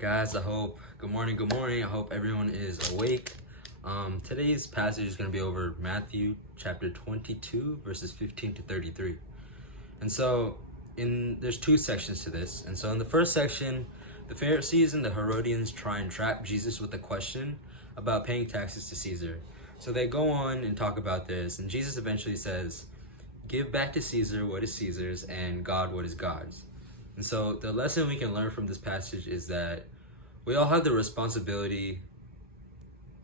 guys, good morning. I hope everyone is awake. Today's passage is going to be over Matthew chapter 22, verses 15 to 33. And so there's two sections to this. And so in the first section, the Pharisees and the Herodians try and trap Jesus with a question about paying taxes to Caesar. So they go on and talk about this, and Jesus eventually says, "Give back to Caesar what is Caesar's and God what is God's." And so the lesson we can learn from this passage is that we all have the responsibility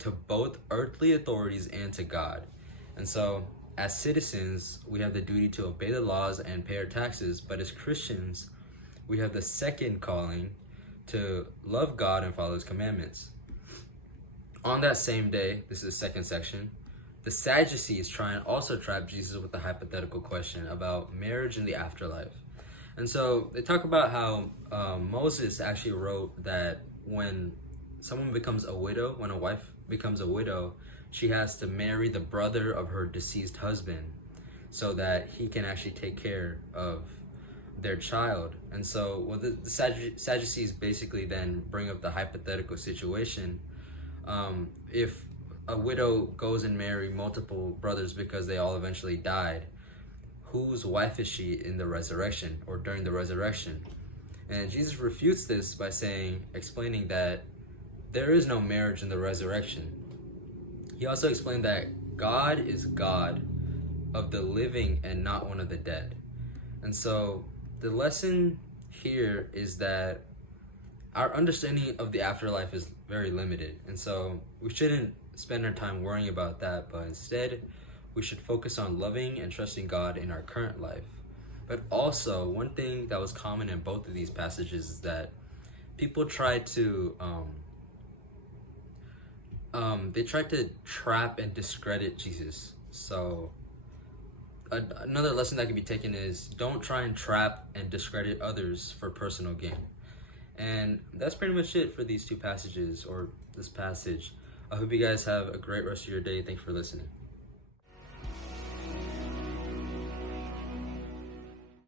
to both earthly authorities and to God. And so as citizens, we have the duty to obey the laws and pay our taxes. But as Christians, we have the second calling to love God and follow his commandments. On that same day, this is the second section, the Sadducees try and also trap Jesus with a hypothetical question about marriage in the afterlife. And so they talk about how Moses actually wrote that when someone becomes a widow, when a wife becomes a widow, she has to marry the brother of her deceased husband so that he can actually take care of their child. And so the Sadducees basically then bring up the hypothetical situation. If a widow goes and marries multiple brothers because they all eventually died, whose wife is she in the resurrection or during the resurrection? And Jesus refutes this by explaining that there is no marriage in the resurrection. He also explained that God is God of the living and not one of the dead. And so the lesson here is that our understanding of the afterlife is very limited. And so we shouldn't spend our time worrying about that, but instead we should focus on loving and trusting God in our current life. But also, one thing that was common in both of these passages is that people tried to trap and discredit Jesus. So another lesson that can be taken is don't try and trap and discredit others for personal gain. And that's pretty much it for these two passages, or this passage. I hope you guys have a great rest of your day. Thanks for listening.